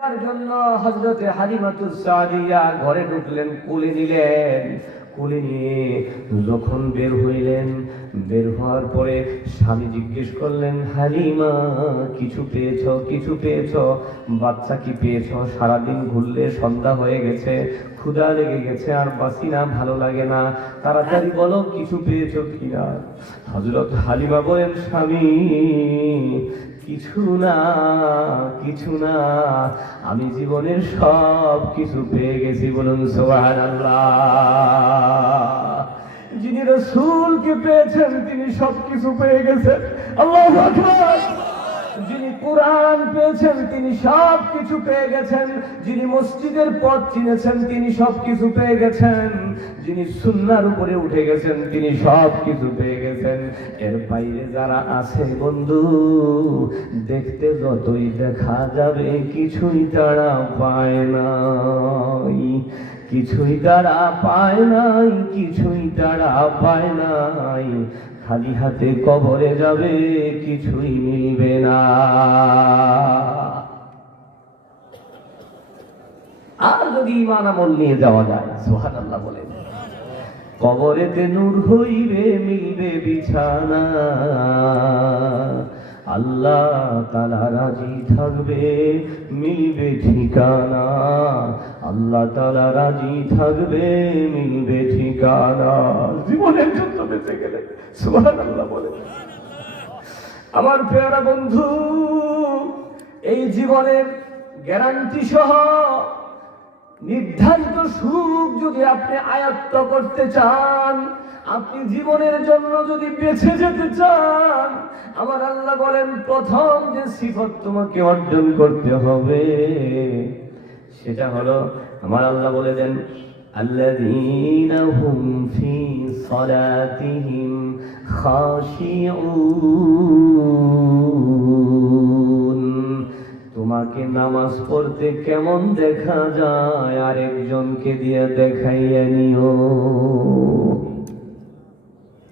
তার জন্য হযরতে হালিমাতুস সাদিয়া ঘরে ঢুকলেন, কোলে নিলেন। কোলে নিয়ে যখন বের হইলেন, বের হওয়ার পরে স্বামী জিজ্ঞেস করলেন, হালিমা কিছু পেয়েছ? কিছু পেয়েছ? বাচ্চা কি পেয়েছ? সারাদিন ঘুরলে সন্ধ্যা হয়ে গেছে, ক্ষুধা লেগে গেছে, আর বাসি না, ভালো লাগে না, তাড়াতাড়ি বলো কিছু পেয়েছ কিনা। হযরত হালিমা বলেন, স্বামী কিছু না, কিছু না, আমি জীবনের সব কিছু পেয়ে গেছি। বলুন সুবহানাল্লাহ। যিনি রাসূলকে পেয়েছেন তিনি সবকিছু পেয়ে গেছেন। আল্লাহু আকবার। যিনি কোরআন পেয়েছেন তিনি সব কিছু পেয়ে গেছেন। যিনি মসজিদের পথ চিনেছেন তিনি সব কিছু পেয়ে গেছেন। যিনি সুন্নাহর উপরে উঠে গেছেন তিনি সব কিছু পেয়ে গেছেন। এর বাইরে যারা আছে বন্ধু, দেখতে যতই দেখা যাবে কিছুই তারা পায় নাই, কিছুই তারা পায় নাই, কিছুই তারা পায় নাই। খালি হাতে কবরে যাবে, কিছুই মিলবে না। আর যদি ঈমান আমল নিয়ে যাওয়া যায়, সুবহানাল্লাহ বলেন, কবরেতে নূর হইবে, মিলবে বিছানা, আল্লাহ তাআলা রাজি থাকবে, মিলবে ঠিকানা, আল্লাহ তাআলা রাজি থাকবে, মিলবে ঠিকানা। জীবনের জন্য বেঁচে গেলে সুবহানাল্লাহ বলে। আমার প্রিয় বন্ধু, এই জীবনের গ্যারান্টি সহ নির্ধারিত সুখ যদি আপনি আয়ত্ত করতে চান, আপনি জীবনের জন্য যদি বেঁচে যেতে চান, আমার আল্লাহ বলেন প্রথম যে সিফত তোমাকে অর্জন করতে হবে সেটা হলো, আমার আল্লাহ বলে দেন, আল্লাযীনা হুম ফী সালাতিহিম খাশিউন। তোমাকে নামাজ পড়তে কেমন দেখা যায় আরেকজনকে দিয়ে দেখাইয়া নিও।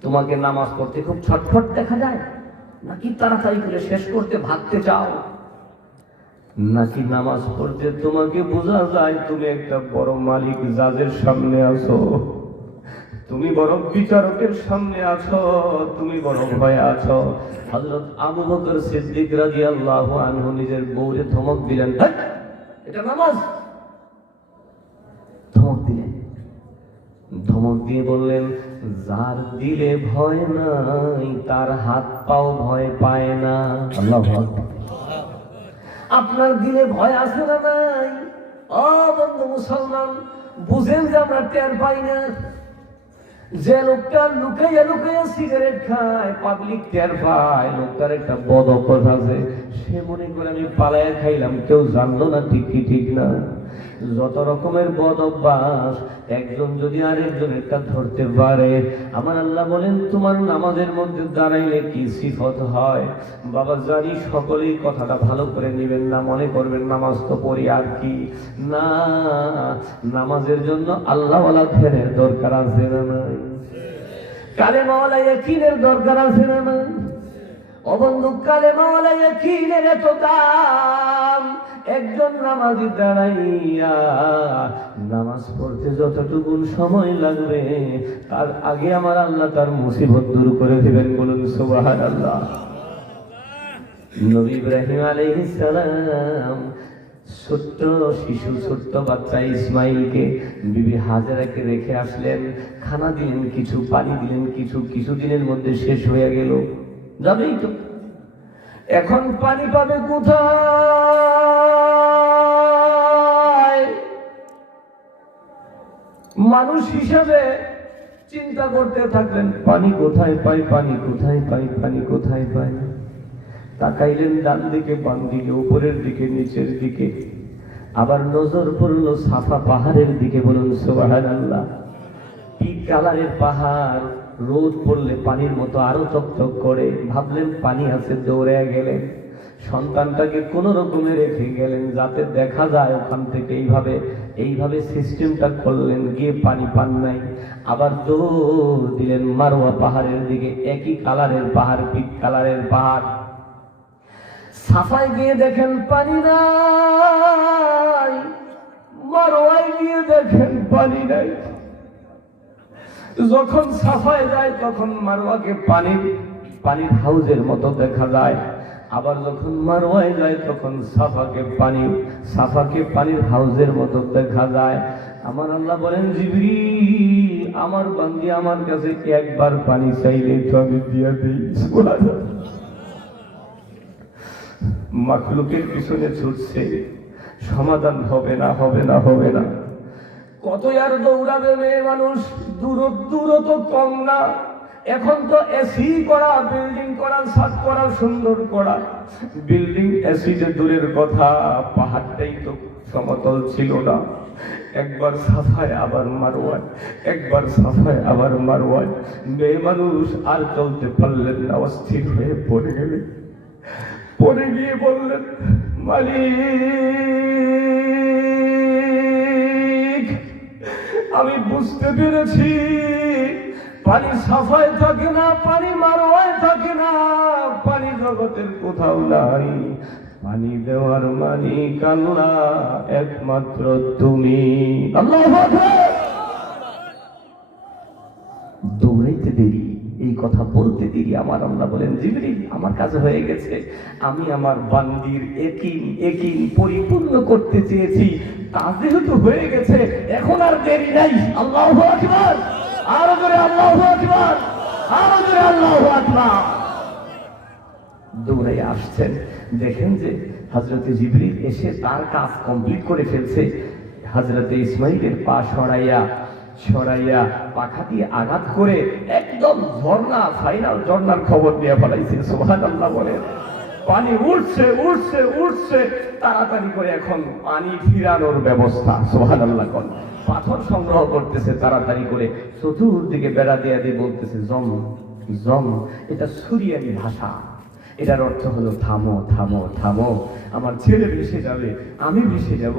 তোমাকে নামাজ পড়তে খুব ছটফট দেখা যায়, নাকি তাড়াতাড়ি করে শেষ করতে ভাগতে চাও? নাকি নামাজ পড়তে তোমাকে বোঝা যায় তুমি একটা বড় মালিক জাজের সামনে আছো, তুমি বড় বিচারকের সামনে আছো, তুমি বড় ভয়ে আছো? হযরত আবু বকর সিদ্দিক রাদিয়াল্লাহু আনহু নিজের বউরে ধমক দিলেন, এটা নামাজ? ধমক দিলেন। ধমক দিয়ে বললেন, যার দিলে ভয় নাই তার হাত পাও ভয় পায় না। আল্লাহু আকবার। আপনার দিলে ভয় আছে না নাই? ও বন্ধু মুসলমান, বুঝেন যে আমরা টের পাই না। যে লোকটা লুকাইয়া লুকাইয়া সিগারেট খায়, পাবলিক টের পায়, লোকটার একটা বদ অভ্যাস আছে, সে মনে করে আমি পালায়া খাইলাম, কেউ জানলো না, ঠিক কি ঠিক না? যত রকমের বদ অভ্যাস একজন যদি আরেকজনেরটা ধরতে পারে, আমার আল্লাহ বলেন তোমার নামাজের মধ্যে দাঁড়াইলে কি সিফত হয়। বাবা জানি সকলেই কথাটা ভালো করে নেবেন না, মনে করবেন নামাজ তো পড়ি আর কি না, নামাজের জন্য আল্লাহওয়ালা ধ্যানের দরকার আছে না নাই? কালেমাওয়ালা ইয়াকিনের দরকার আছে না নাই? ও বন্ধু, কালেমাওয়ালা ইয়াকিনের এত দাম। একজন নামাজি দাঁড়াইয়া নামাজ পড়তে যতটুকু সময় লাগবে তার আগে আমার আল্লাহ তার মুসিবত দূর করে দিবেন। বলুন সুবহানাল্লাহ। নবী ইব্রাহিম আলাইহিস সালাম ছোট্ট শিশু, ছোট্ট বাচ্চা ইসমাইলকে বিবি হাজেরাকে রেখে আসলেন, খানা দিলেন কিছু, পানি দিলেন কিছু, কিছুদিনের মধ্যে শেষ হয়ে গেল, যাবেই তো। এখন পানি পাবে কোথায়? মানুষ হিসেবে চিন্তা করতে থাকলেন, পানি কোথায় পাই, পানি কোথায় পাই, পানি কোথায় পাই। তাকাইলেন ডান দিকে, বাম দিকে, উপরের দিকে, নিচের দিকে, আবার নজর পড়লো সাফা পাহাড়ের দিকে। বলুন সুবহানাল্লাহ। পিঙ্ক কালারের পাহাড়, রোদ পড়লে পানির মতো আরো চকচক করে। ভাবলেন পানি আছে, দৌড়ে গেলেন, সন্তানটাকে কোন রকমে রেখে গেলেন যাতে দেখা যায় ওখান থেকে। এইভাবে সিস্টেমটা করলেন, গিয়ে পানি পান নাই। আবার দৌড় দিলেন মারওয়া পাহাড়ের দিকে, একই কালারের পাহাড়, পিঙ্ক কালারের পাহাড়। সাফায় গিয়ে দেখেন পানি নাই। দেখেন পানি নাই। যখন সাফায় যায় তখন মারওয়াকে পানির হাউজের মতো দেখা যায়, আবার যখন মারওয়ায় যায় তখন সাফাকে পানির হাউজের মতো দেখা যায়। আমার আল্লাহ বলেন, জিবরিল, আমার বান্দি আমার কাছে একবার পানি চাইলে তো আমি দিয়া দিই। সুবহানাল্লাহ। মাখলুকের পিছনে ছুটছে, সমাধান হবে না, হবে না, হবে না। কত আর দৌড়াবে মেয়ে মানুষ, দূর তো কম না। এখন তো এসি করা, বিল্ডিং করা, ছাদ করা, সুন্দর করা বিল্ডিং, এসি যে দূরের কথা, পাহাড়টাই তো সমতল ছিল না। একবার সাফায় আবার মারওয়ায়, একবার সাফায় আবার মারওয়ায়। মেয়ে মানুষ আর চলতে পারলেন না, অস্থির হয়ে পড়ে গেলেন। পড়ে গিয়ে বললেন, মালিক, আমি বুঝতে পেরেছি পানি সাফায় থাকে না, পানি মারওয়ায় থাকে না, পানি জগতের কোথাও নাই। পানি দেওয়ার মালিক আল্লাহ, একমাত্র তুমি। আল্লাহু আকবার। দৌড়াইতে দেরি, এই কথা বলতে দেরি। আমার আল্লাহ বলেন, জিবরিল, আমার কাজ হয়ে গেছে। আমি আমার বান্দির একিন পরিপূর্ণ করতে চেয়েছি, তা যেহেতু হয়ে গেছে, এখন আর দেরি নাই। আল্লাহু আকবার। আরো জোরে আল্লাহু আকবার, আরো জোরে আল্লাহু আকবার। দৌড়ে আসছেন, দেখেন যে হযরতে জিবরিল এসে তার কাজ কমপ্লিট করে ফেলছে। হযরতে ইসমাইলের পা সরাইয়া পাখা দিয়ে আঘাত করে একদম ঝর্ণা, ফাইনাল ঝর্ণার খবর দিয়ে ফেলাইছে। সুবহানাল্লাহ বলেন। পানি উঠছে, তাড়াতাড়ি করে এখন পানি ফিরানোর ব্যবস্থা। সুবহানাল্লাহ। কোন পাথর সংগ্রহ করতেছে তাড়াতাড়ি করে, চতুর্দিকে বেড়া দিয়ে বলতেছে, জম। এটা সুরিয়ানি ভাষা, এটার অর্থ হলো থামো থামো থামো, আমার ছেলে ভেসে যাবে, আমি ভেসে যাব।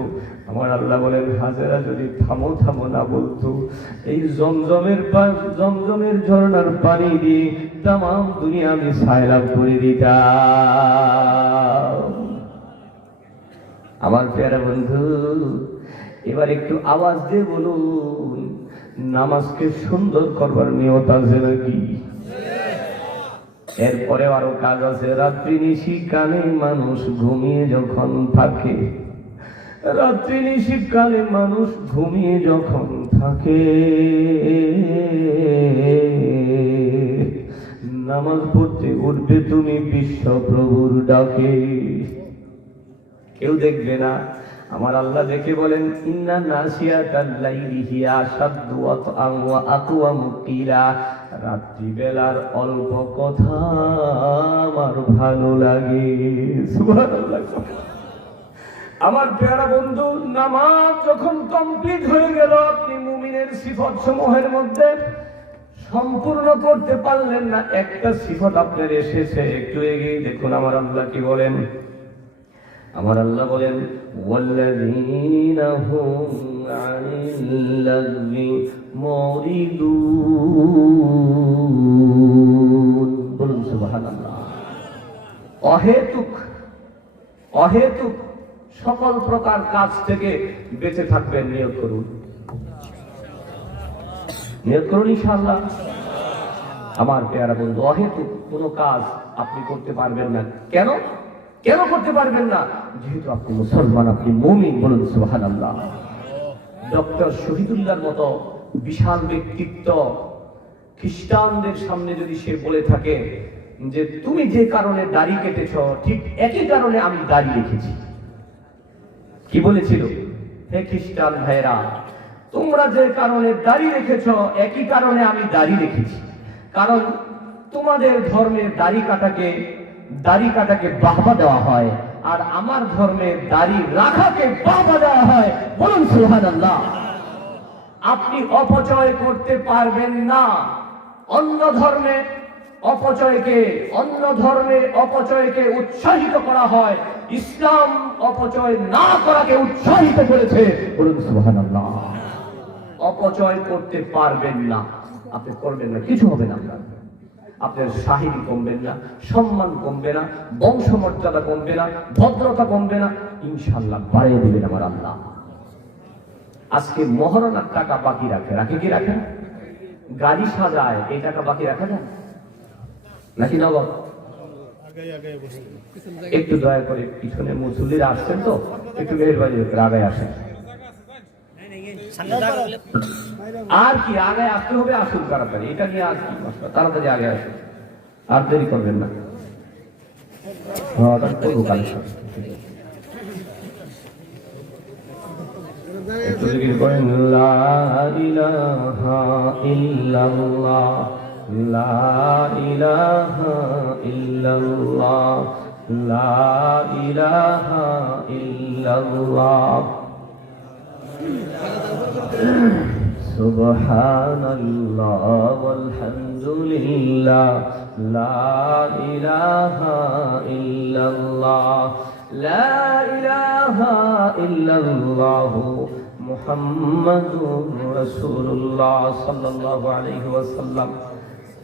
আমার আল্লাহ বলেন, হাজেরা যদি থামো থামো না বলতো, এই জমজমের ঝর্ণার পানি দিয়ে তামাম দুনিয়া আমি সায়লাভ করে দিতাম। আমার প্যারা বন্ধু, এবার একটু আওয়াজ দিয়ে বলুন, নামাজকে সুন্দর করবার নিয়ত আছে নাকি? এরপরে আরো কাজ আছে। রাত্রি নিশিকালে মানুষ ঘুমিয়ে যখন থাকে, নামাজ পড়তে উঠবে তুমি বিশ্ব প্রভুর ডাকে, কেউ দেখবে না। আমার আল্লাহ দেখে বলেন, ইন্না নাসিয়াতাল লাইলি হিয়া আশাদ্দু ওয়াতআন ওয়া আকওয়ামু কিলা। রাত্রিবেলার অল্প কথা আমার ভালো লাগে। সুবহানাল্লাহ। আমার প্যারা বন্ধু, নামাজ যখন কমপ্লিট হয়ে গেল, আপনি মুমিনের সিফত সমূহের মধ্যে সম্পূর্ণ করতে পারলেন না, একটা সিফত আপনার এসেছে। একটু এগিয়ে দেখুন আমার আল্লাহ কি বলেন। আমার আল্লাহ বলেন, ওয়াল্লাযীনা হুম আনিল লাগবি মুরিদুন। বলুন সুবহানাল্লাহ। অহেতুক সকল প্রকার কাজ থেকে বেঁচে থাকবেন, নিয়ত করুন ইনশাআল্লাহ। আমার প্যারা বন্ধু, অহেতুক কোনো কাজ আপনি করতে পারবেন না। কেন করতে পারবেন না? যেহেতু আপনি মুসলমান, আপনি মুমিন। বলুন সুবহানাল্লাহ। ডক্টর শহীদুল্লাহর মতো বিশাল ব্যক্তিত্ব খ্রিস্টানদের সামনে যদি সে বলে থাকে যে তুমি যে কারণে দাড়ি কেটেছ, ঠিক একই কারণে আমি দাড়ি রেখেছি, কি বলেছিল? হে খ্রিস্টান ভাইরা, তোমরা যে কারণে দাড়ি রেখেছ, একই কারণে আমি দাড়ি রেখেছি। কারণ তোমাদের ধর্মের দাড়ি কাটাকে বাহবা দেওয়া হয়, আর আমার ধর্মে দাড়ি রাখাকে বাহবা দেওয়া হয়। বলুন সুবহানাল্লাহ। আপনি অপচয় করতে পারবেন না। অন্য ধর্মে অপচয়কে উৎসাহিত করা হয়, ইসলাম অপচয় না করাকে উৎসাহিত করেছে। বলুন সুবহানাল্লাহ। অপচয় করতে পারবেন না, আপনি করবেন না, কিছু হবে না। আপনার শাহিরি কমবেন না, সম্মান কমবে না, বংশমর্যাদা কমবে না, ভদ্রতা কমবে না, ইনশাআল্লাহ বাড়িয়ে দিবেন আমার আল্লাহ। আজকে মহারণার টাকা বাকি রাখে, রাখে কি রাখে? গাড়ি সাজায়, এই টাকা বাকি রাখা যায় নাকি নগদ? একটু দয়া করে পিছনে মুসল্লিরা আসছেন তো একটু মেহরবানি করে আগায় আসেন। আর কি আগে আসতে হবে, আসুন তাড়াতাড়ি, এটা নিয়ে আর কি তাড়াতাড়ি আগে আসুন, আর দেরি করবেন না। লা ইলাহা ইল্লাল্লাহ, লা ইলাহা ইল্লাল্লাহ, লা ইলাহা ইল্লাল্লাহ, সুবহানাল্লাহ ওয়ালহামদুলিল্লাহ, লা ইলাহা ইল্লাল্লাহ, লা ইলাহা ইল্লাল্লাহ, মুহাম্মাদুর রাসূলুল্লাহ সাল্লাল্লাহু আলাইহি ওয়াসাল্লাম।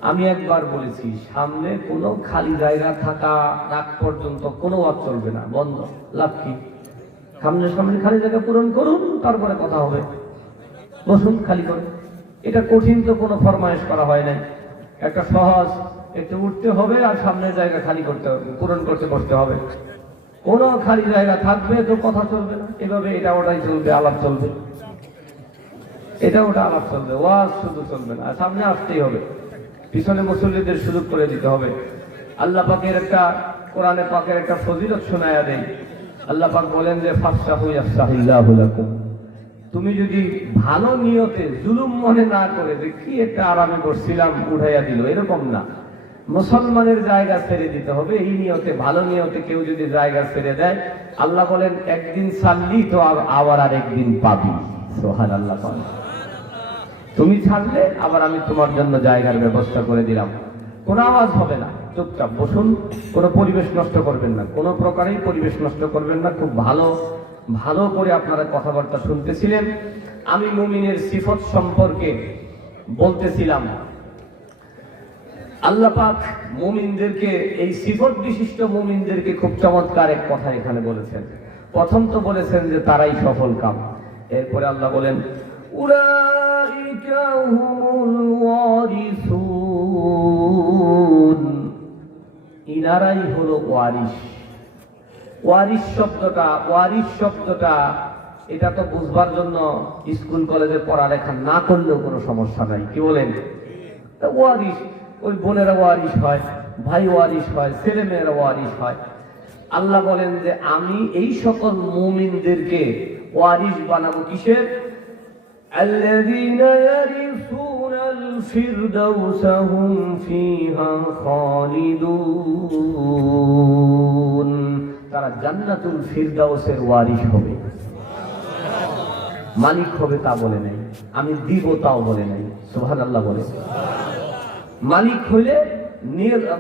আমি একবার বলেছি, সামনে কোনো খালি জায়গা থাকা রাত পর্যন্ত কোনো ওয়াজ চলবে না, বন্ধ। লাভ কি? সামনে সামনে খালি জায়গা পূরণ করুন, তারপরে কথা হবে। বসুন, খালি করুন। এটা কঠিন তো কোনো ফরমায়েশ করা হয় নাই, একটা সহজ, একটু উঠতে হবে আর সামনের জায়গা খালি করতে হবে, পূরণ করতে বসতে হবে। কোনো খালি জায়গা থাকবে তো কথা চলবে না, এভাবে এটা ওটাই চলবে, আলাপ চলবে, এটা ওটা আলাপ চলবে, ওয়াজ শুধু চলবে না, সামনে আসতেই হবে, পিছনে মুসল্লিদের সুযোগ করে দিতে হবে। আল্লাহ পাকের একটা, কোরআনে পাকের একটা ফজিলত শোনায়া দেয়। আল্লাহ পাক বলেন যে ফাফসাহু ইয়াফসাহিল্লাহু লাকুম, তুমি যদি ভালো নিয়তে জুলুম মনে না করে যে কি একটা আরামে বসছিলাম উঠাইয়া দিল, এরকম না, মুসলমানের জায়গা ছেড়ে দিতে হবে এই নিয়তে। ভালো নিয়তে কেউ যদি জায়গা ছেড়ে দেয়, আল্লাহ বলেন একদিন ছাড়লি তো আবার আর একদিন পাবি। সুবহানাল্লাহ। তুমি ছাড়লে আবার আমি তোমার জন্য জায়গার ব্যবস্থা করে দিলাম। কোনো আওয়াজ হবে না, চুপচাপ বসুন, কোনো পরিবেশ নষ্ট করবেন না, কোনো প্রকারেই পরিবেশ নষ্ট করবেন না। খুব ভালো ভালো করে আপনারা কথাবার্তা শুনতেছিলেন। আমি মুমিনের সিফত সম্পর্কে বলতেছিলাম। আল্লাহ পাক মুমিনদেরকে, এই সিফত বিশিষ্ট মুমিনদেরকে খুব চমৎকার এক কথা এখানে বলেছেন। প্রথম তো বলেছেন যে তারাই সফল কাম, এরপরে আল্লাহ বলেন উলাইকা হুমুল ওয়ারিসুন, ইনারাই হলো ওয়ারিস। ওয়ারিস শব্দটা এটা তো বুঝবার জন্য স্কুল কলেজে পড়ালেখা না করলেও কোনো সমস্যা নাই, কি বলেন? ওয়ারিস, ওই বোনেরা ওয়ারিস হয়, ভাই ওয়ারিস হয়, ছেলে মেয়েরা ওয়ারিস হয়। আল্লাহ বলেন যে আমি এই সকল মুমিনদেরকে ওয়ারিস বানাবো কিসের? আল্লাযীনা ইয়ারিসুনাল ফিরদাউসা হুম ফিহা খালিদুন, তারা জান্নাতুল ফিরদাউসের ওয়ারিস হবে। মালিক হবে তা বলে নাই, আমি দিব তাও বলে নাই। সুবহানাল্লাহ বলে। মালিক হইলে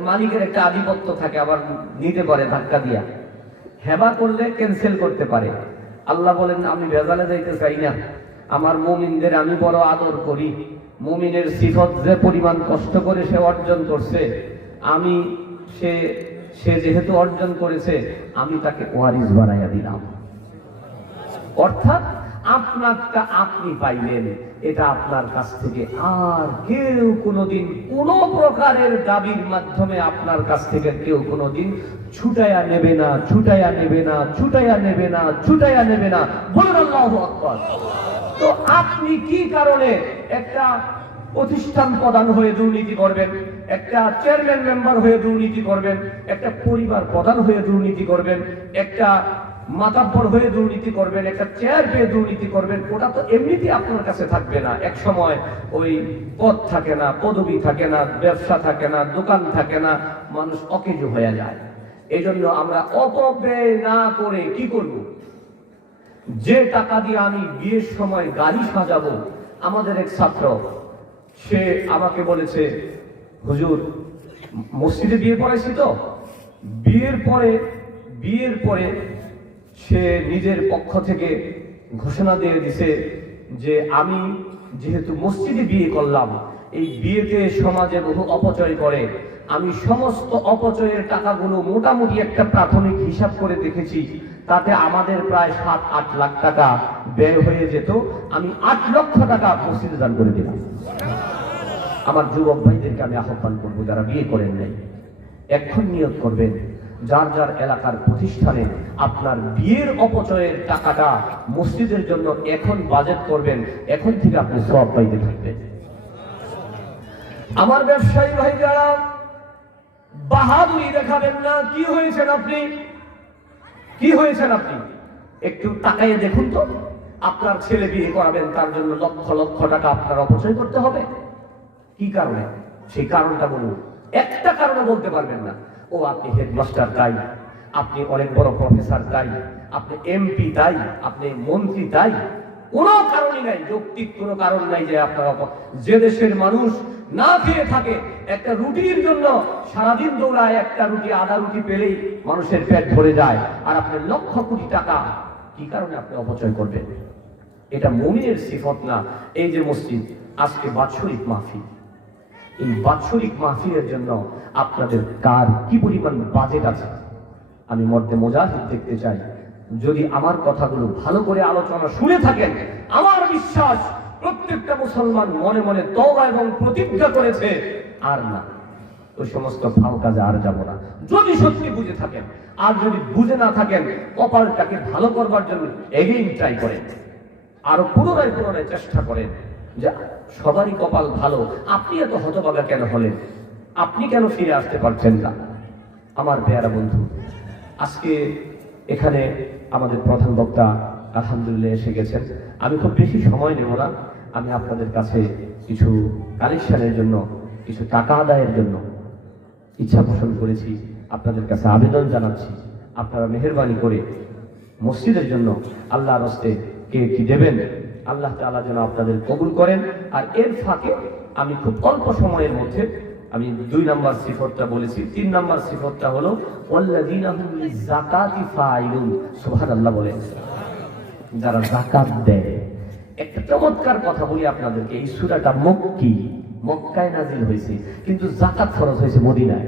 মালিকের একটা আধিপত্য থাকে, আবার নিতে পারে ধাক্কা দিয়া, হেবা করলে ক্যান্সেল করতে পারে। আল্লাহ বলেন আমি ভেজালে যাইতে চাই না, আমার মুমিনদের আমি বড় আদর করি। মুমিনের সিফত যে পরিমাণ কষ্ট করে সে অর্জন করছে, আমি সে যেহেতু অর্জন করেছে, আমি তাকে ওয়ারিস বানাইয়া দিলাম। অর্থাৎ আপনারটা আপনি পাইলেন, এটা আপনার কাছ থেকে আর কেউ কোনোদিন কোনো প্রকারের দাবির মাধ্যমে আপনার কাছ থেকে কেউ কোনোদিন ছুটাইয়া নেবে না, ছুটাইয়া নেবে না, ছুটাইয়া নেবে না, ছুটাইয়া নেবে না। বলুন আল্লাহু আকবার। তো আপনি কি কারণে একটা প্রতিষ্ঠান প্রধান হয়ে দুর্নীতি করবেন, একটা চেয়ারম্যান মেম্বার হয়ে দুর্নীতি করবেন, একটা পরিবার প্রধান হয়ে দুর্নীতি করবেন, একটা মাতাব্বর হয়ে দুর্নীতি করবেন, একটা চেয়ার পেয়ে দুর্নীতি করবেন? ওটা তো এমনিতেই আপনার কাছে থাকবে না। এক সময় ওই পদ থাকে না, পদবি থাকে না, ব্যবসা থাকে না, দোকান থাকে না, মানুষ অকেজো হয়ে যায়। এই জন্য আমরা অপব্যয় না করে কি করব? যে টাকা দিয়ে আমি বিয়ের সময় গাড়ি সাজাবো, আমাদের এক ছাত্র সে আমাকে বলেছে, হুজুর মসজিদে বিয়ে পড়াইছি তো, বিয়ের পরে সে নিজের পক্ষ থেকে ঘোষণা দিয়ে দিছে যে আমি যেহেতু মসজিদে বিয়ে করলাম, এই বিয়েতে সমাজে বহু অপচয় করে, আমি সমস্ত অপচয়ের টাকাগুলো মোটামুটি একটা প্রাথমিক হিসাব করে দেখেছি তাতে আমাদের প্রায় 7-8 লাখ টাকা ব্যয় হয়ে যেত। আমি 8 লক্ষ টাকা মসজিদে দান করে দিলাম। আমার যুবক ভাইদেরকে আমি আহ্বান করবো, যারা বিয়ে করেন নাই, এখন নিয়ত করবেন যার যার এলাকার প্রতিষ্ঠানে আপনার বিয়ের অপচয়ের টাকাটা মসজিদের জন্য এখন বাজেট করবেন, এখন থেকে আপনি সওয়াব পাইতে থাকবেন। আমার ব্যবসায়ী ভাই যারা, বাহাদুরি দেখাবেন না। কি হয়েছেন আপনি, কি হয়েছেন আপনি? একটু তাকাইয়ে দেখুন তো, আপনার ছেলে বিয়ে করাবেন, তার জন্য লক্ষ লক্ষ টাকা আপনার অপচয় করতে হবে। কি কারণে? সেই কারণটা বলুন। একটা কারণে বলতে পারবেন না। ও আপনি হেডমাস্টার তাই, আপনি অনেক বড় প্রফেসর তাই, আপনি এমপি তাই, আপনি মন্ত্রী তাই, কোনো কারণই নাই, যৌক্তিক কোনো কারণ নাই যে আপনার। যে দেশের মানুষ না খেয়ে থাকে, একটা রুটির জন্য সারাদিন দৌড়ায়, একটা রুটি আধা রুটি পেলেই মানুষের পেট ভরে যায়, আর আপনি লক্ষ কোটি টাকা কি কারণে আপনি অপচয় করবেন? এটা মুমিনের সিফত না। এই যে মসজিদ আজকে বাৎসরিক মাহফিল, এই বাৎসরিক মাহফিলের জন্য আপনাদের কার কি পরিমাণ বাজেট আছে আমি মর্দে মুজাহিদ দেখতে চাই। যদি আমার কথাগুলো ভালো করে আলোচনা শুনে থাকেন, আমার বিশ্বাস প্রত্যেকটা মুসলমান মনে মনে তওবা এবং প্রতিজ্ঞা করেছে, আর না ওই সমস্ত ফাল কাজে আর যাব না। যদি সত্যি বুঝে থাকেন, আর যদি বুঝে না থাকেন, কপালটাকে ভালো করবার জন্য এগেইন ট্রাই করেন, আরো পুনরায় পুনরায় চেষ্টা করেন যে সবারই কপাল ভালো। আপনি এত হতভাগা কেন হলেন? আপনি কেন ফিরে আসতে পারছেন না? আমার পেয়ারা বন্ধু, আজকে এখানে আমাদের প্রধান বক্তা আলহামদুলিল্লাহ এসে গেছেন। আমি খুব বেশি সময় নেব না। আমি আপনাদের কাছে কিছু কালেকশনের জন্য, কিছু টাকা আদায়ের জন্য ইচ্ছা পোষণ করেছি। আপনাদের কাছে আবেদন জানাচ্ছি, আপনারা মেহেরবানি করে মসজিদের জন্য আল্লাহর হস্তে কে কি দেবেন, আল্লাহ তাআলা যেন আপনাদের কবুল করেন। আর এর ফাঁকে আমি খুব অল্প সময়ের মধ্যে, আমি 2 নম্বর সিফতটা বলেছি, 3 নম্বর সিফতটা হলো ওয়াল্লাযীনা হুম লিযাকাতি ফাইলুন। সুবহানাল্লাহ বলেন, যারা যাকাত দেয়। একটা চমৎকার কথা বলি আপনাদেরকে, এই সূরাটা মক্কি, মক্কায় নাজিল হয়েছে, কিন্তু যাকাত ফরজ হয়েছে মদিনায়।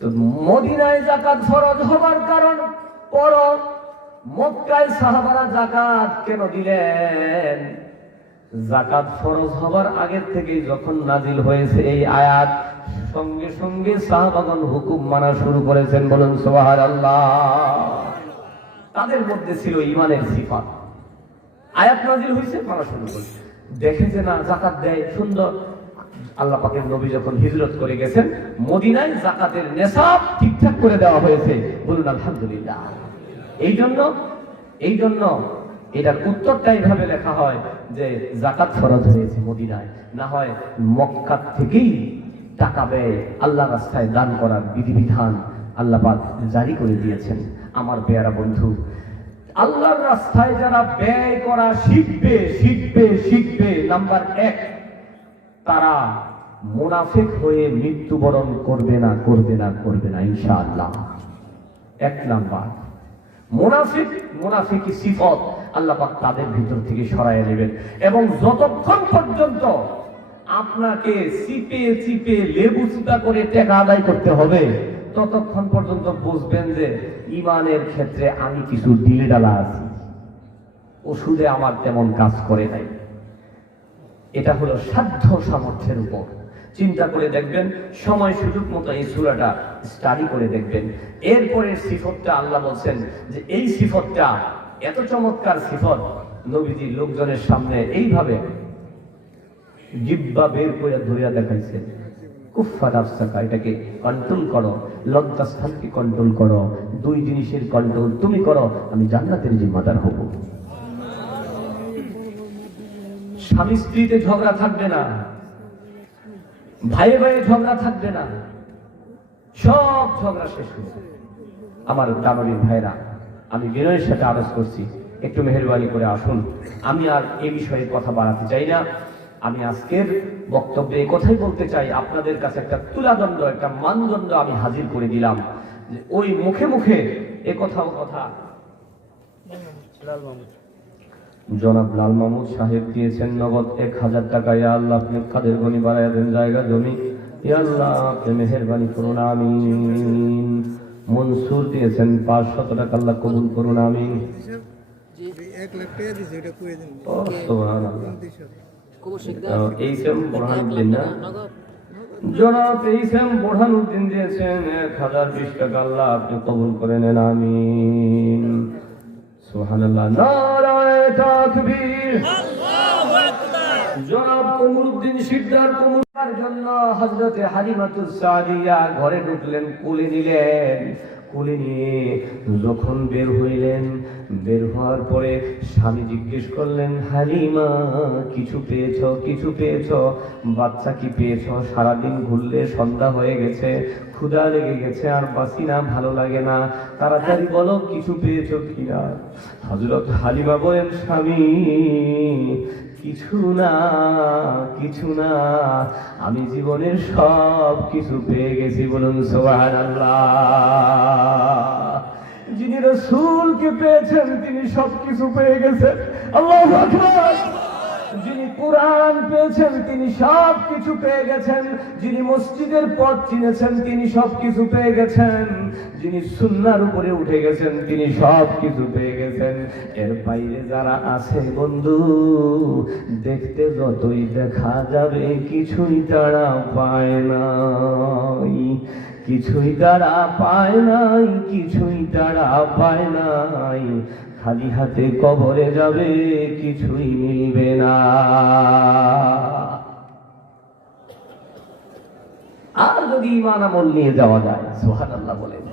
তো মদিনায় যাকাত ফরজ হবার কারণ, পর মক্কায় সাহাবারা যাকাত কেন দিলেন? যাকাত ফরজ হবার আগের থেকে যখন নাজিল হয়েছে এই আয়াত, সঙ্গে সঙ্গে সাহাবাগণ হুকুম মানা শুরু করেছেন। বলুন সুবহানাল্লাহ। তাদের মধ্যে ছিল ঈমানের সিফাত। আয়াত নাজিল হয়েছে, মানা শুরু করেছে। দেখে যে না, যাকাত দেয়, সুন্দর। আল্লাহ পাকের নবী যখন হিজরত করে গেছেন, মদিনায় যাকাতের নেশাব ঠিকঠাক করে দেওয়া হয়েছে। বলুন আলহামদুলিল্লাহ। এই জন্য এটার উত্তরটা এইভাবে লেখা হয় যে যাকাত ফরজ হয়েছে মদিনায়, না হয় মক্কা থেকেই টাকা ব্যয় আল্লাহ রাস্তায় দান করার বিধিবিধান আল্লাহ পাক জারি করে দিয়েছেন। আমার পেয়ারা বন্ধু, আল্লাহর রাস্তায় যারা ব্যয় করা শিখবে, নাম্বার 1, তারা মুনাফিক হয়ে মৃত্যুবরণ করবে না ইনশাআল্লাহ। 1 নাম্বার, মুনাফিকি সিফত আল্লাহ পাক তাদের ভিতর থেকে সরাইয়া নেবেন। এবং যতক্ষণ পর্যন্ত আপনাকে চিপে লেবু চিপা করে টাকা আদায় করতে হবে, ততক্ষণ পর্যন্ত বুঝবেন যে ঈমানের ক্ষেত্রে আমি কিছু ঢিলেঢালা আছি, ওষুধে আমার তেমন কাজ করে নাই। এটা হলো সাধ্য সামর্থ্যের উপর। চিন্তা করে দেখবেন, সময় সুযোগ মতো এই সূরাটা স্টাডি করে দেখবেন। এরপরে সিফতটা আল্লাহ বলছেন যে এই সিফতটা এত চমৎকার সিফত, নবীজি লোকজনের সামনে এইভাবে জিহ্বা বের করে ধরিয়া দেখাইছেন। কুফা নাফসাকা, এটাকে কন্ট্রোল করো, লজ্জাস্থানকে কন্ট্রোল করো, 2 জিনিসের কন্ট্রোল তুমি করো, আমি জান্নাতের জিম্মাদার হব। স্বামী স্ত্রীতে ঝগড়া থাকবে না, ভাই ভাইয়ে ঝগড়া থাকবে না, সব ঝগড়া শেষ হবে। আমার দানবী ভাইরা, আমি বিনয়ের সাথে আরজ করছি, একটু মেহেরবানি করে আসুন। আমি আর এই বিষয়ে কথা বাড়াতে চাই না। আমি আজকের বক্তব্যে এই কথাই বলতে চাই, আপনাদের কাছে একটা তুলাদণ্ড, একটা মানদণ্ড আমি হাজির করে দিলাম যে ওই মুখে মুখে এ কথা জনাব লাল মাহমুদ সাহেব দিয়েছেন নগদ 1000 টাকা। ইয়া আল্লাহ, আপনি কাদের গনি বাড়াইয়া দেন, জায়গা জমি, ইয়া আল্লাহ আপনি মেহেরবানি করুন, আমিন। মনসুর দিয়েছেন 500 টাকা, আল্লাহ কবুল করুন, আমিন। জনাব এইসএম বোরহানুদ্দিন দিয়েছেন 1020 টাকা, আল্লাহ আপনি কবুল করে নেন, আমিন। সুবহানাল্লাহ, নারায়ে তাকবীর, আল্লাহু আকবার। জনাব কমরুদ্দিন শিকদার কমরুর জন্য হযরতে হালিমাতুস সাদিয়া ঘরে ঢুকলেন, কোলে নিলেন। কোলে নিয়ে যখন বের হইলেন, বের হওয়ার পরে স্বামী জিজ্ঞেস করলেন, হালিমা কিছু পেয়েছো? কিছু পেয়েছো? বাচ্চা কি পেয়েছো? সারাদিন ঘুরলে সন্ধ্যা হয়ে গেছে, ক্ষুধা লেগে গেছে, আর বাসি না, ভালো লাগে না, তাড়াতাড়ি বলো কিছু পেয়েছো কিনা। হযরত হালিমা বলেন, স্বামী কিছু না, কিছু না, আমি জীবনের সব কিছু পেয়ে গেছি। বলুন সুবহানাল্লাহ। যিনি রাসূলকে পেয়েছেন তিনি সবকিছু পেয়ে গেছেন, আল্লাহু আকবার। যিনি কোরআন পেয়েছেন তিনি সব কিছু পেয়ে গেছেন, যিনি মসজিদের পথ চিনেছেন তিনি সব কিছু পেয়ে গেছেন, যিনি সুন্নাহর উপরে উঠে গেছেন তিনি সব কিছু পেয়ে গেছেন। এর বাইরে যারা আছে বন্ধু, দেখতে যতই দেখা যাবে কিছুই তারা পায় নাই, কিছুই তারা পায় নাই, কিছুই তারা পায় নাই। খালি হাতে কবরে যাবে, কিছুই মিলবে না। আর যদি ঈমান আমল নিয়ে যাওয়া যায়, সুবহানাল্লাহ বলেন,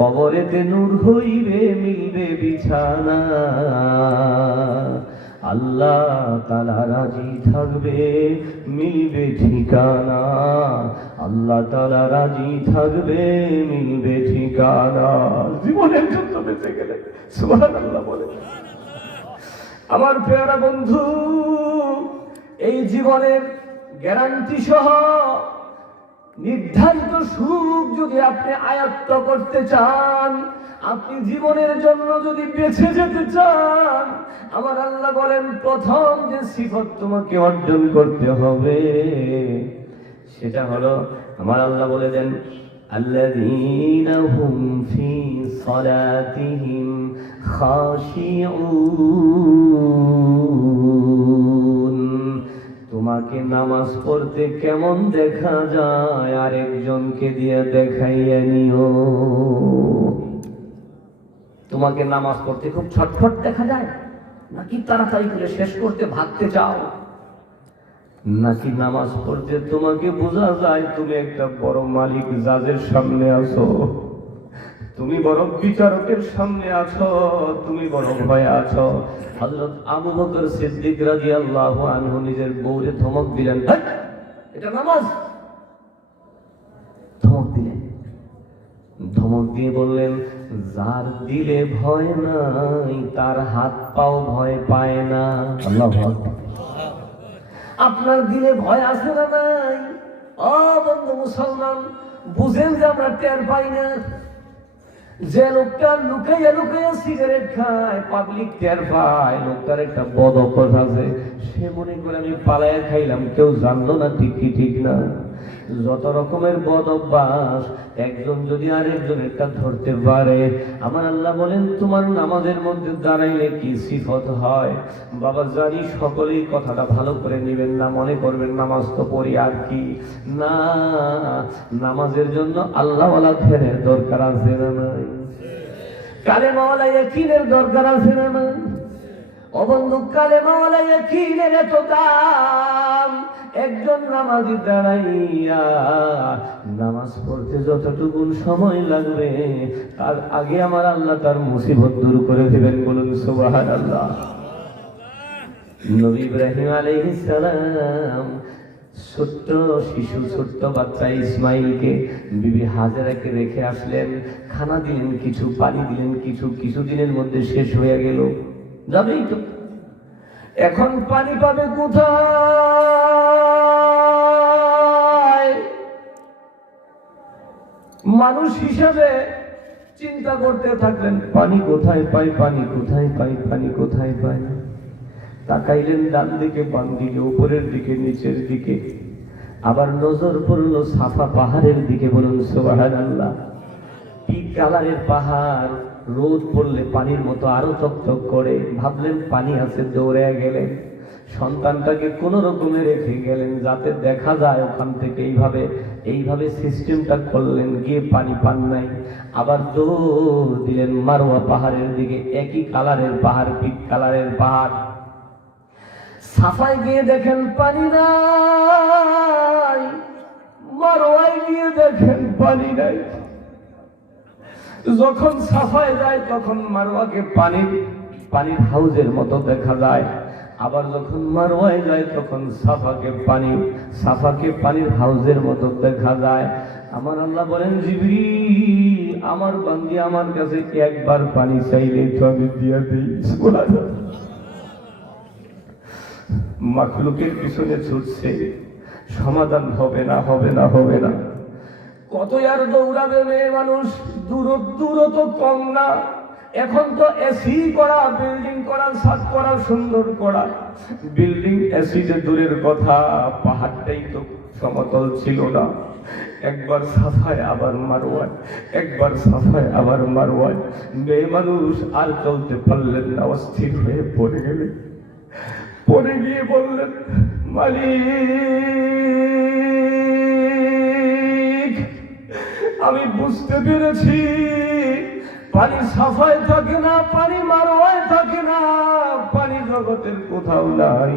কবরেতে নূর হইবে, মিলবে বিছানা, আল্লাহ তাআলা রাজি থাকবে, মিলবে ঠিকানা, আল্লাহ তাআলা রাজি থাকবে, মিলবে ঠিকানা। জীবনের জন্য বেঁচে গেলে সুবহানাল্লাহ বলে। আমার প্রিয় বন্ধু, এই জীবনের গ্যারান্টি সহ নির্ধারিত সুখ যদি আপনি আয়ত্ত করতে চান, আপনি জীবনের জন্য যদি বেঁচে যেতে চান, আমার আল্লাহ বলেন প্রথম যে সিফত তোমাকে অর্জন করতে হবে সেটা হলো, আমার আল্লাহ বলে দেন, আল্লাযীনা হুম ফী সালাতিহিম খাশিউন। তোমাকে নামাজ পড়তে কেমন দেখা যায় আরেকজনকে দিয়ে দেখাইয়া নিও। তোমাকে নামাজ পড়তে খুব ছটফট দেখা যায়, নাকি তাড়াতাড়ি করে শেষ করতে ভাগতে চাও, নাকি নামাজ পড়তে তোমাকে বোঝা যায় তুমি একটা বড় মালিক জাজের সামনে আছো, তুমি বড় বিচারকের সামনে আছো, তুমি বড় ভয়ে আছো। হযরত আবু বকর সিদ্দিক রাদিয়াল্লাহু আনহু নিজের বউরে ধমক দিলেন, এটা নামাজ? ধমক দিলেন, ধমক দিয়ে বললেন, যার দিলে ভয় নাই তার হাত পাও ভয় পায় না। আল্লাহু আকবার। আপনার দিলে ভয় আছে না নাই? ও বন্ধু মুসলমান, বুঝেন যে আমরা টের পাই না। যে লোকটা লুকাইয়া লুকাইয়া সিগারেট খায়, পাবলিক টের পায়, লোকটার একটা বদ অভ্যাস আছে, সে মনে করে আমি পালায়া খাইলাম, কেউ জানলো না, ঠিক কি ঠিক না? যত রকমের বদ অভ্যাস একজন যদি আরেকজনেরটা ধরতে পারে, আমার আল্লাহ বলেন তোমার নামাজের মধ্যে দাঁড়াইলে কি সিফত হয়। বাবা জানি সকলেই কথাটা ভালো করে নেবেন না, মনে করবেন নামাজ তো পড়ি আর কি না, নামাজের জন্য আল্লাহওয়ালা ধ্যানের দরকার আছে না নাই? কালেমাওয়ালা ইয়াকিনের দরকার আছে না নাই? ও বন্ধু, কালেমাওয়ালা ইয়াকিনের এত দাম। একজন নামাজি দাঁড়াইয়া নামাজ পড়তে যতটুকু সময় লাগবে তার আগে আমার আল্লাহ তার মুসিবত দূর করে দিবেন। বলুন সুবহানাল্লাহ। নবী ইব্রাহিম আলাইহিস সালাম ছোট্ট শিশু, ছোট্ট বাচ্চা ইসমাইলকে বিবি হাজেরাকে রেখে আসলেন, খানা দিলেন কিছু, পানি দিলেন কিছু, কিছুদিনের মধ্যে শেষ হয়ে গেল, যাবেই তো। এখন পানি পাবে কোথায়? মানুষ হিসেবে চিন্তা করতে থাকলেন, পানি কোথায় পাই, পানি কোথায় পাই, পানি কোথায় পাই। তাকাইলেন ডান দিকে, বাম দিকে, উপরের দিকে, নিচের দিকে, আবার নজর পড়লো সাফা পাহাড়ের দিকে। বলুন সুবহানাল্লাহ। কালারের পাহাড়, রোদ পড়লে পানির মতো আরো টকটক করে। ভাবলেন পানি আছে, দৌড়ে গেলেন, সন্তানটাকে কোন রকমে রেখে গেলেন যাতে দেখা যায় ওখান থেকে। এইভাবে সিস্টেমটা করলেন, গিয়ে পানি পান নাই। আবার দৌড় দিলেন মারওয়া পাহাড়ের দিকে, একই কালারের পাহাড়, পিট কালারের পাহাড়। সাফায় গিয়ে দেখেন পানি নাই, মারওয়ায় গিয়ে দেখেন পানি নাই। যখন সাফায় যায় তখন মারওয়াকে পানির হাউজের মতো দেখা যায়। আবার যখন মারওয়ায় যায় তখন সাফাকে পানির হাউজের মতো দেখা যায়। আমার আল্লাহ বলেন, জিবরিল, আমার বান্দি আমার কাছে একবার পানি চাইলে তো আমি দিয়া দিই। মাখলুকের পিছনে ছুটছে, সমাধান হবে না, হবে না, হবে না। কত আর দৌড়াবে মেয়ে মানুষ, দূর তো কম না। এখন তো এসি করা, বিল্ডিং করা, ছাদ করা, সুন্দর করা বিল্ডিং, এসি যে দূরের কথা, পাহাড়টাই তো সমতল ছিল না। একবার সাফায় আবার মারওয়ায়, একবার সাফায় আবার মারওয়ায়। মেয়ে মানুষ আর চলতে পারলেন না, অস্থির হয়ে পড়ে গেলেন। পড়ে গিয়ে বললেন, মালিক, আমি বুঝতে পেরেছি পানি সাফায় থাকে না, পানি মারওয়ায় থাকে না, পানি জগতের কোথাও নাই।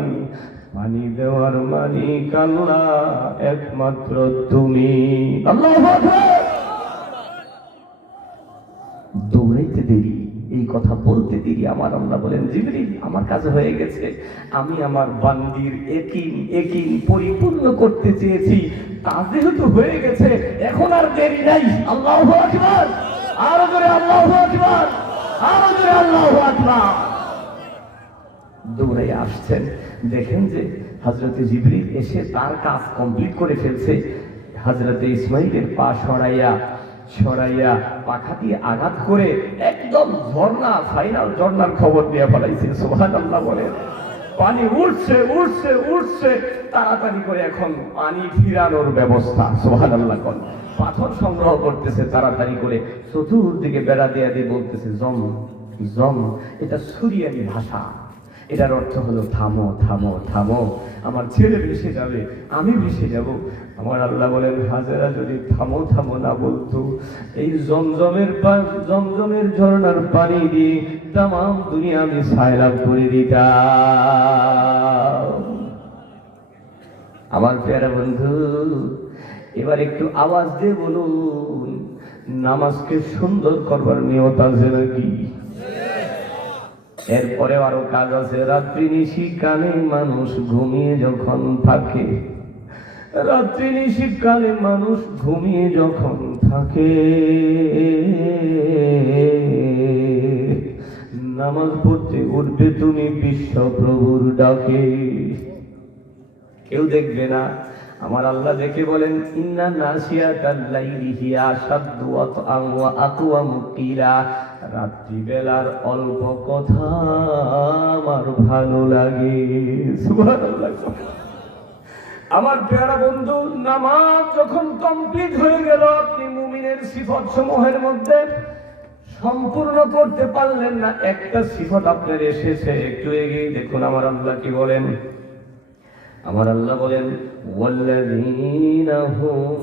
পানি দেওয়ার মালিক আল্লাহ, একমাত্র তুমি। আল্লাহু আকবার। দৌড়াইতে দেরি, এই কথা বলতে দেরি। আমার আল্লাহ বলেন, জিবরিল, আমার কাজ হয়ে গেছে। আমি আমার বান্দির একিন পরিপূর্ণ করতে চেয়েছি, কাজ যেহেতু হয়ে গেছে, এখন আর দেরি নাই। আল্লাহু আকবার। আরো জোরে আল্লাহু আকবার, আরো জোরে আল্লাহু আকবার। দৌড়ে আসছেন, দেখেন যে হযরতে জিবরিল এসে তার কাজ কমপ্লিট করে ফেলছে। হযরতে ইসমাইলের পা সরাইয়া পাখা দিয়ে আঘাত করে একদম ফাইনাল ঝর্ণার খবর দিয়ে ফেলাইছে। সুবহানাল্লাহ বলেন। পানি উঠছে, তাড়াতাড়ি করে এখন পানি ফিরানোর ব্যবস্থা। সুবহানাল্লাহ। পাথর সংগ্রহ করতেছে তাড়াতাড়ি করে, চতুর্দিকে বেড়া দিয়ে বলতেছে, জম জম। এটা সুরিয়ানি ভাষা, এটার অর্থ হলো থামো থামো থামো, আমার ছেলে ভেসে যাবে, আমি ভেসে যাব। আমার আল্লাহ বলেন, হাজেরা যদি থামো থামো না বলতো, এই জমজমের ঝর্ণার পানি দিয়ে তামাম দুনিয়া আমি সায়লাভ করে দিতাম। আমার প্যারা বন্ধু, এবার একটু আওয়াজ দিয়ে বলুন, নামাজকে সুন্দর করবার নিয়ত আছে নাকি? এরপরে আরো কাজ আছে। রাত্রি নিশিকালে মানুষ ঘুমিয়ে যখন থাকে, রাত্রি নিশিকালে মানুষ ঘুমিয়ে যখন থাকে, নামাজ পড়তে উঠবে তুমি বিশ্ব প্রভুর ডাকে। কেউ দেখবে না। আমার আল্লাহ দেখে বলেন, ইন্না নাসিয়াতাল লাইলি হিয়া আশাদ্দু ওয়াতআন ওয়া আকওয়ামু কিলা। রাত্রি বেলার অল্প কথা আমার ভালো লাগে। সুবহানাল্লাহ। আমার প্রিয় বন্ধু, নামাজ যখন কমপ্লিট হয়ে গেল, আপনি মুমিনের সিফত সমূহের মধ্যে সম্পূর্ণ করতে পারলেন না, একটা সিফত আপনার এসেছে। একটু এগিয়ে দেখুন আমার আল্লাহ কি বলেন। আমার আল্লাহ বলেন, ওয়াল্লাযীনা হুম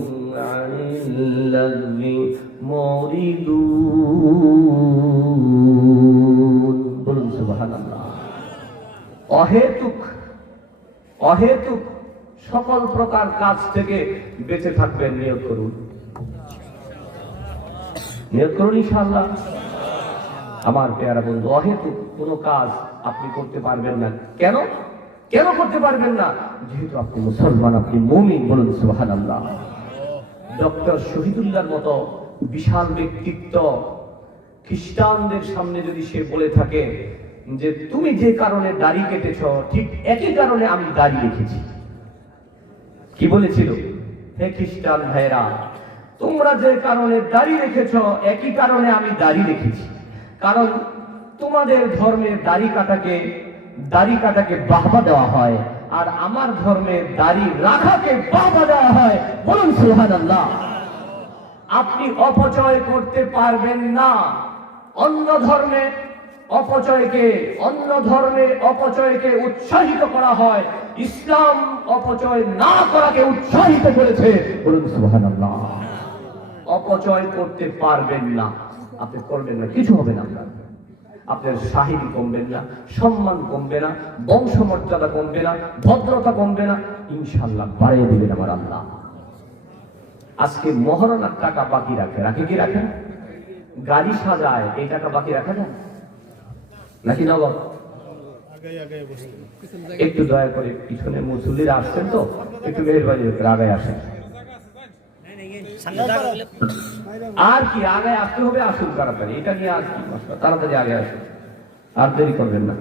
আনিল লাগবি মুরিদুন। বলুন সুবহানাল্লাহ। অহেতুক সকল প্রকার কাজ থেকে বেঁচে থাকবেন, নিয়ত করুন, ইনশাআল্লাহ। আমার প্রিয় বন্ধু, অহেতুক কোনো কাজ আপনি করতে পারবেন না। কেন করতে পারবেন না? যেহেতু আপনি মুসলমান, আপনি মুমিন। বলুন সুবহানাল্লাহ। ডক্টর শহীদুল্লাহর মতো বিশাল ব্যক্তিত্ব খ্রিস্টানদের সামনে যদি সে বলে থাকে যে তুমি যে কারণে দাড়ি কেটেছ, ঠিক একই কারণে আমি দাড়ি রেখেছি, কি বলেছিল? হে খ্রিস্টান ভাইরা, তোমরা যে কারণে দাড়ি রেখেছ, একই কারণে আমি দাড়ি রেখেছি। কারণ তোমাদের ধর্মে দাড়ি কাটাকে বাহবা দেওয়া হয়, আর আমার ধর্মে দাড়ি রাখাকে বাহবা দেওয়া হয়। বলুন সুবহানাল্লাহ। আপনি অপচয় করতে পারবেন না। অন্য ধর্মে অপচয়কে উৎসাহিত করা হয়, ইসলাম অপচয় না করাকে উৎসাহিত করেছে। বলুন সুবহানাল্লাহ। অপচয় করতে পারবেন না, আপনি করবেন না, কিছু হবে না। আপনার শাহিরি কমবে না, সম্মান কমবে না, বংশমর্যাদা কমবে না, ভদ্রতা কমবে না, ইনশাআল্লাহ বাড়িয়ে দিবেন আমার আল্লাহ। আজকে মহারণার টাকা বাকি রাখে কি রাখে? গাড়ি সাজায়, এই টাকা বাকি রাখা যায় নাকি নগদ? একটু দয়া করে পিছনে মুসল্লিরা আসছেন তো, একটু মেহেরবানি করে আগায় আসেন। আর কি আগে আসতে হবে, আসুন তাড়াতাড়ি, এটা নিয়ে আর কি তাড়াতাড়ি আগে আসুন, আর দেরি করবেন না।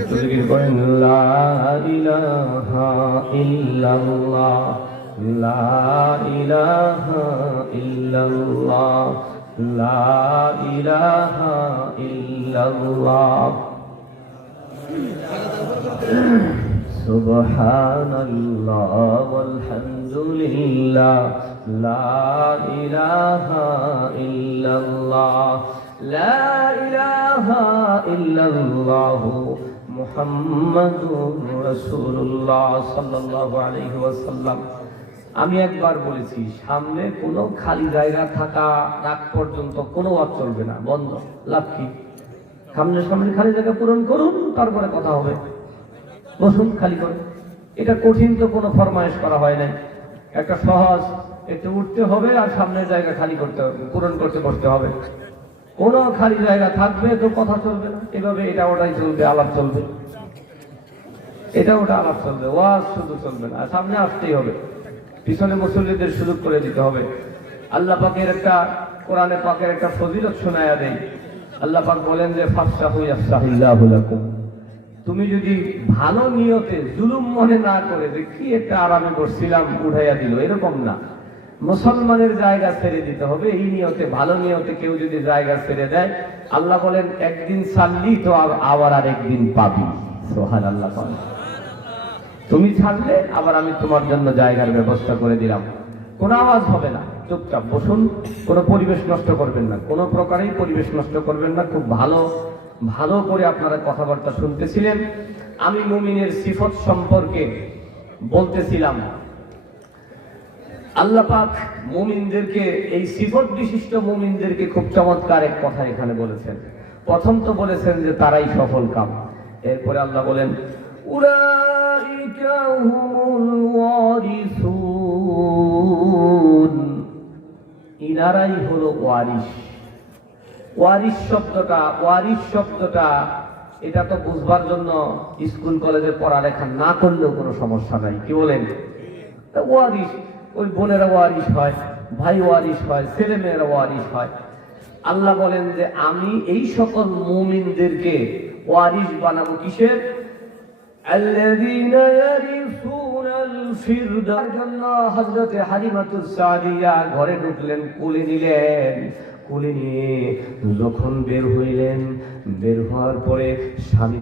একটু জিকির করেন, লা ইলাহা ইল্লাল্লাহ, লা ইলাহা ইল্লাল্লাহ, লা ইলাহা ইল্লাল্লাহ, সুবহানাল্লাহ ওয়ালহামদুলিল্লাহ, লা ইলাহা ইল্লাল্লাহ, লা ইলাহা ইল্লাল্লাহ, মুহাম্মাদুর রাসূলুল্লাহ সাল্লাল্লাহু আলাইহি ওয়াসাল্লাম। আমি একবার বলেছি, সামনে কোনো খালি জায়গা থাকা রাত পর্যন্ত কোনো ওয়াজ চলবে না, বন্ধ। লাভ কি? সামনে খালি জায়গা পূরণ করুন, তারপরে কথা হবে। বসুন খালি করে, এটা কঠিন তো কোনো ফরমায়েশ করা হয় না, একটা সহজ, একটু উঠতে হবে আর সামনের জায়গা খালি করতে হবে, পূরণ করতে বসতে হবে। কোনো খালি জায়গা থাকবে তো কথা চলবে না, এভাবে এটা ওটাই চলবে, আলাপ চলবে, এটা ওটা আলাপ চলবে, ওয়াজ শুধু চলবে না, সামনে আসতেই হবে, পিছনে মুসল্লিদের সুযোগ করে দিতে হবে। আল্লাহ পাকের একটা, কোরআনে পাকের একটা ফজিলত শোনায়া দেয়। আল্লাহ পাক বলেন যে ফাফসাহু ইয়াফসাহিল্লাহু লাকুম, তুমি যদি ভালো নিয়তে জুলুম মনে না করে যে কি একটা আরামে বসছিলাম উঠাইয়া দিল, এরকম না, মুসলমানের জায়গা ছেড়ে দিতে হবে এই নিয়তে। ভালো নিয়তে কেউ যদি জায়গা ছেড়ে দেয়, আল্লাহ বলেন একদিন ছাড়লি তো আবার আর একদিন পাবি। সুবহানাল্লাহ। তুমি ছাড়লে আবার আমি তোমার জন্য জায়গার ব্যবস্থা করে দিলাম। কোনো আওয়াজ হবে না, চুপচাপ বসুন, কোনো পরিবেশ নষ্ট করবেন না, কোনো প্রকারেই পরিবেশ নষ্ট করবেন না। খুব ভালো করে আপনারা কথাবার্তা শুনতেছিলেন। আমি মুমিনের সিফত সম্পর্কে বলতেছিলাম। আল্লাহ পাক মুমিনদেরকে, এই সিফত বিশিষ্ট মুমিনদেরকে খুব চমৎকার এক কথা এখানে বলেছেন। প্রথম তো বলেছেন যে তারাই সফল কাম, এরপরে আল্লাহ বলেন উলাইকা হুমুল ওয়ারিসুন, ইনারাই হলো ওয়ারিস। ওয়ারিস শব্দটা এটা তো বুঝবার জন্য স্কুল কলেজে পড়ালেখা না করলেও কোনো সমস্যা নাই, কি বলেন? ওয়ারিস, ওই বোনেরা ওয়ারিস হয়, ভাই ওয়ারিস হয়, ছেলে মেয়েরা ওয়ারিস হয়। আল্লাহ বলেন যে আমি এই সকল মুমিনদেরকে ওয়ারিস বানাবো, কিসের? আল্লাযীনা ইয়ারিসুনাল ফিরদাউস। জন্য হযরতে হালিমাতুস সাদিয়া ঘরে ঢুকলেন, কোলে নিলেন, কোলে নিয়ে যখন বের হইলেন, বের হওয়ার পরে স্বামী